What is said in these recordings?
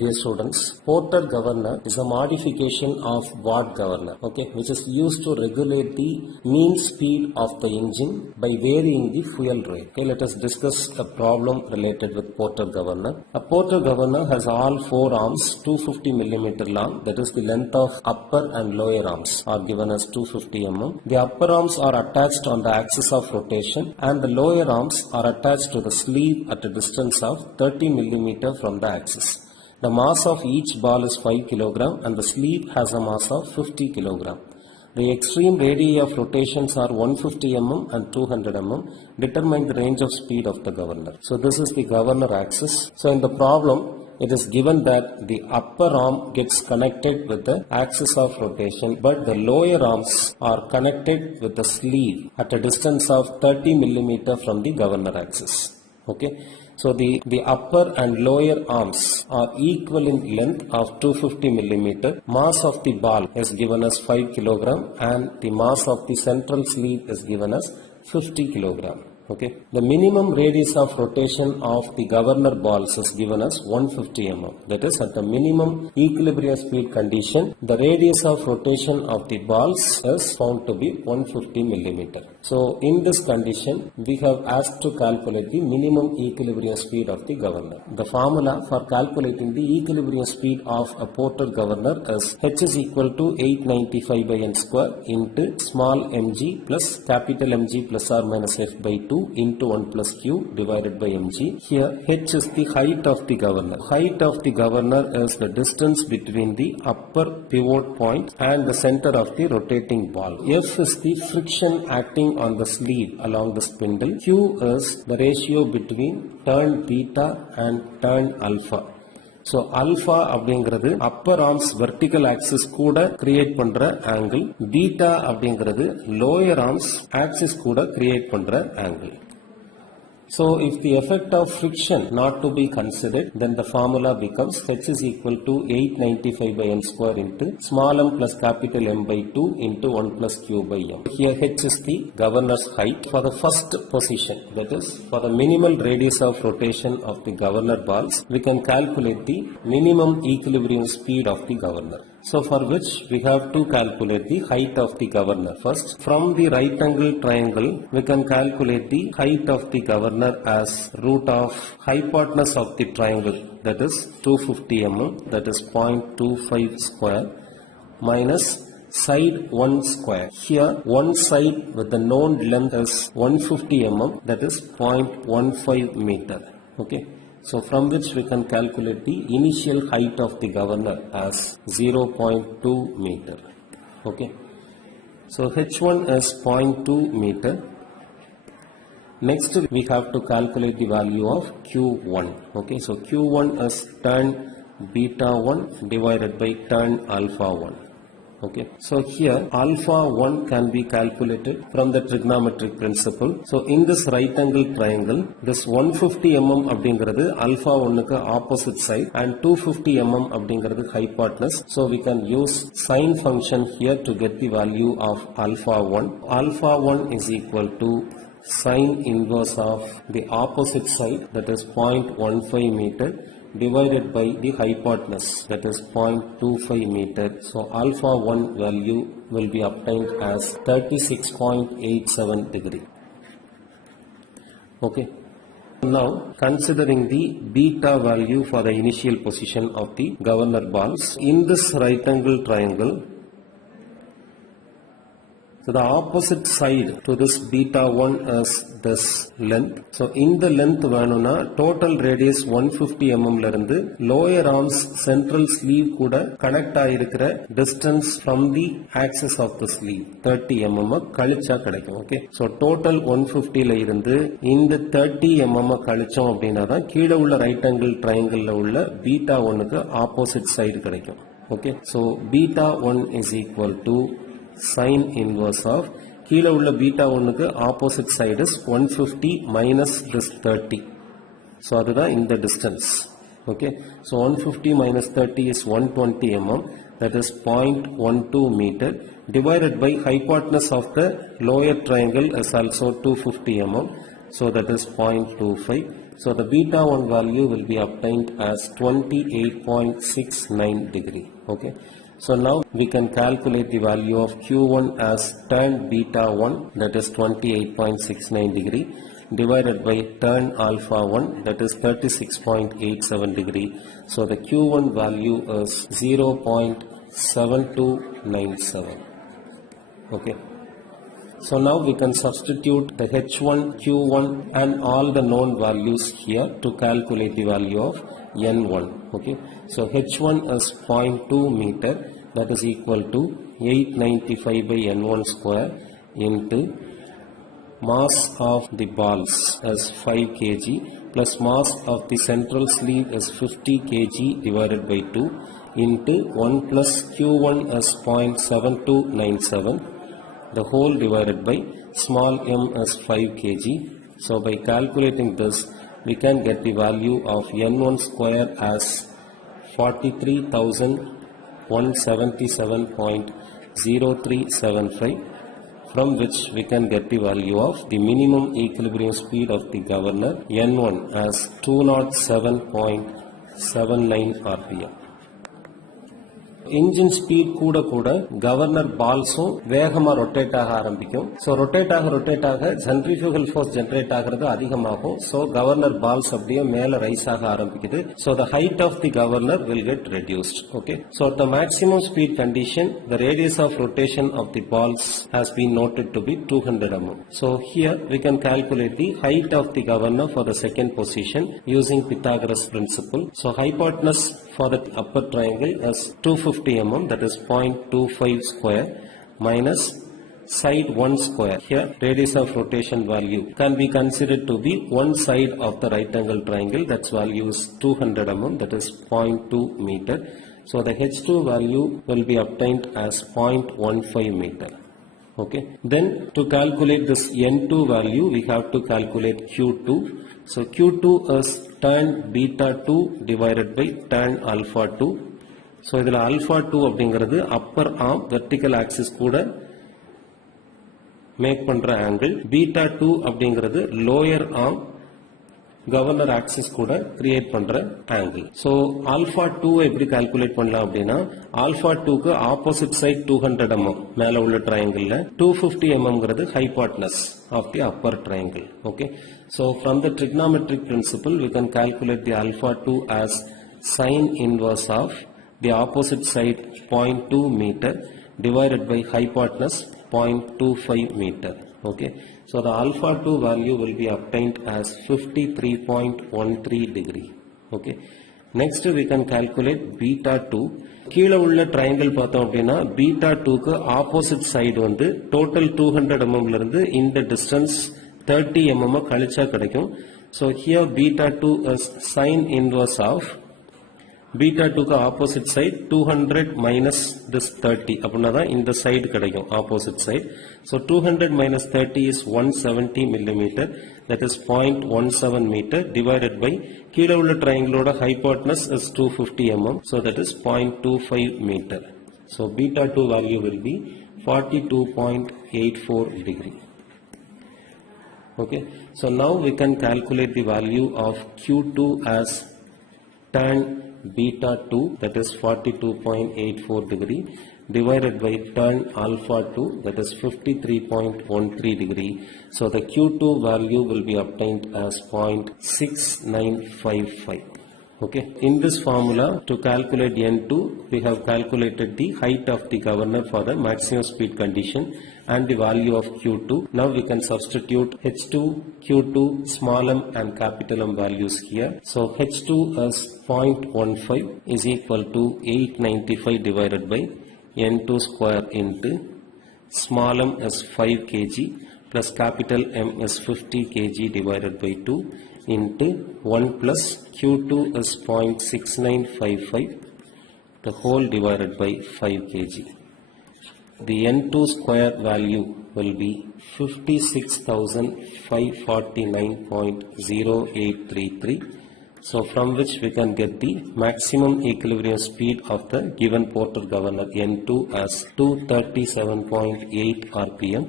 Dear students, Porter governor is a modification of Watt governor, which is used to regulate the mean speed of the engine by varying the fuel rate. Let us discuss a problem related with Porter governor. A Porter governor has all four arms 250 mm long, that is the length of upper and lower arms are given as 250 mm. The upper arms are attached on the axis of rotation and the lower arms are attached to the sleeve at a distance of 30 mm from the axis. The mass of each ball is 5 kg and the sleeve has a mass of 50 kg. The extreme radii of rotations are 150 mm and 200 mm. Determine the range of speed of the governor. So this is the governor axis. So in the problem, it is given that the upper arm gets connected with the axis of rotation, but the lower arms are connected with the sleeve at a distance of 30 mm from the governor axis. So the upper and lower arms are equal in length of 250 mm. Mass of the ball is given as 5 kg and the mass of the central sleeve is given as 50 kg. The minimum radius of rotation of the governor balls is given as 150 mm. That is, at the minimum equilibrium speed condition, the radius of rotation of the balls is found to be 150 mm. So in this condition, we have asked to calculate the minimum equilibrium speed of the governor. The formula for calculating the equilibrium speed of a Porter governor is h is equal to 895 by n square into small mg plus capital Mg plus or minus f by 2 into 1 plus q divided by mg. Here h is the height of the governor. Height of the governor is the distance between the upper pivot point and the center of the rotating ball. F is the friction acting on the sleeve along the spindle. Q is the ratio between turn beta and turn alpha. So alpha அப்படிங்கிறது upper arms vertical axis கூட create பண்ற angle. Beta அப்படிங்கிறது lower arms axis கூட create பண்ற angle. So if the effect of friction not to be considered, then the formula becomes h is equal to 895 by n square into small m plus capital M by 2 into 1 plus q by m. Here h is the governor's height. For the first position, that is for the minimal radius of rotation of the governor balls, we can calculate the minimum equilibrium speed of the governor. So for which we have to calculate the height of the governor first. From the right angle triangle, we can calculate the height of the governor as root of hypotenuse of the triangle, that is 250 mm, that is 0.25 square, minus side 1 square. Here one side with the known length is 150 mm, that is 0.15 meter. So from which we can calculate the initial height of the governor as 0.2 meter. So h1 is 0.2 meter. Next we have to calculate the value of q1. So q1 is turn beta 1 divided by turn alpha 1. So here alpha 1 can be calculated from the trigonometric principle. So in this right angle triangle, this 150 mm அப்படிங்கிறது alpha 1க்கு opposite side and 250 mm அப்படிங்கிறது hypotenuse. So we can use sine function here to get the value of alpha 1. Alpha 1 is equal to sine inverse of the opposite side, that is 0.15 meter, divided by the hypotenuse, that is 0.25 meter. So alpha 1 value will be obtained as 36.87 degree. Now considering the beta value for the initial position of the governor balls in this right angle triangle, so the opposite side to this beta 1 is this length. So in the length வேணும்னா total radius 150 mm ல இருந்து lower arms central sleeve கூட connect ஆயிருக்கிற distance from the axis of the sleeve 30 mm கழிச்சா கிடைக்கும். So total 150 ல இருந்து இந்த 30 mm கழிச்சோம் அப்படின்னா தான் கீழே உள்ள right angle triangle ல உள்ள beta 1க்கு opposite side கிடைக்கும். So beta 1 is equal to sine inverse of கீழே உள்ள beta 1க்கு opposite side is 150 minus this 30. So அதுதான் இந்த distance. So 150 minus 30 is 120 mm, that is 0.12 meter, divided by hypotenuse of the lower triangle is also 250 mm. So that is 0.25. So the beta 1 value will be obtained as 28.69 degree. Okay. So now we can calculate the value of Q1 as tan beta 1, that is 28.69 degree, divided by tan alpha 1, that is 36.87 degree. So the Q1 value is 0.7297. Okay. So now we can substitute the H1, Q1 and all the known values here to calculate the value of N1. Okay. So H1 is 0.2 meter, that is equal to 895 by N1 square into mass of the balls as 5 kg plus mass of the central sleeve is 50 kg divided by 2 into 1 plus Q1 is 0.7297, the whole divided by small m is 5 kg. So by calculating this, we can get the value of N1 square as 43,177.0375, from which we can get the value of the minimum equilibrium speed of the governor N1 as 207.79 rpm. Engine speed கூட governor பால்ஸும் வேகமா rotate ஆக ஆரம்பிக்கும். So rotate ஆக centrifugal force generate ஆகிறது அதிகமாகும். So governor balls அப்படியே மேல rise ஆக ஆரம்பிக்குது. So the height of the governor will get reduced. Okay. So the maximum speed condition, the radius of rotation of the balls has been noted to be 200 mm. So here we can calculate the height of the governor for the second position using Pythagoras principle. So hypotenuse for the upper triangle is 250 mm, that is 0.25 square, minus side 1 square. Here radius of rotation value can be considered to be one side of the right angle triangle, that's value is 200 mm, that is 0.2 meter. So the H2 value will be obtained as 0.15 meter. Okay. Then to calculate this N2 value, we have to calculate Q2. So Q2 is tan beta 2 divided by tan alpha 2. So idhula alpha 2 அப்படிங்கிறது upper arm vertical axis கூட make பண்ற angle, beta 2 அப்படிங்கிறது lower arm governor axis கூட create பண்ற angle. So alpha 2 எப்படி calculate பண்ணலாம் அப்படின்னா, alpha 2 க்கு opposite side 200 mm மேல உள்ள triangle, 250 mm ங்கிறது hypotenuse of the upper triangle. Okay. So from the trigonometric principle, we can calculate the alpha 2 as sine inverse of the opposite side 0.2 meter divided by hypotenuse 0.25 meter. Okay. So the alpha 2 value will be obtained as 53.13 degree. Okay. Next we can calculate beta 2. கீழ உள்ள triangle பார்த்தோம் அப்படின்னா beta 2 க்கு opposite side வந்து total 200 mm இருந்து இந்த distance 30 mm கழிச்சா கிடைக்கும். So here beta 2 is sine inverse of beta 2 க்கு opposite side 200 minus this 30 அப்படின்னா தான் இந்த side கிடைக்கும் opposite side. So 200 minus 30 is 170 millimeter, that is 0.17 meter divided by கீழ உள்ள triangle ஓட hypotenuse is 250 mm, so that is 0.25 meter. So beta 2 value will be 42.84 degree. Okay. So now we can calculate the value of Q2 as tan beta 2, that is 42.84 degree, divided by tan alpha 2, that is 53.13 degree. So the Q2 value will be obtained as 0.6955. Okay. In this formula, to calculate N2, we have calculated the height of the governor for the maximum speed condition and the value of Q2. Now we can substitute H2, Q2, small m and capital M values here. So H2 is 0.15 is equal to 895 divided by N2 square into small m is 5 kg plus capital M is 50 kg divided by 2 into 1 plus Q2 is 0.6955, the whole divided by 5 kg. The N2 square value will be 56,549.0833. So from which we can get the maximum equilibrium speed of the given Porter governor N2 as 237.8 rpm.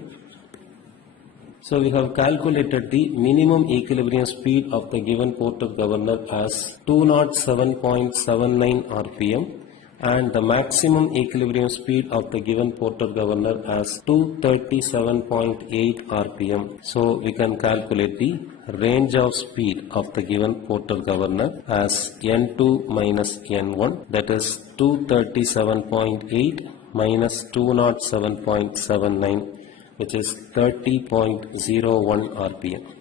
So we have calculated the minimum equilibrium speed of the given portal governor as 207.79 rpm and the maximum equilibrium speed of the given portal governor as 237.8 rpm. So we can calculate the range of speed of the given portal governor as n2 minus n1, that is 237.8 minus 207.79, which is 30.01 rpm.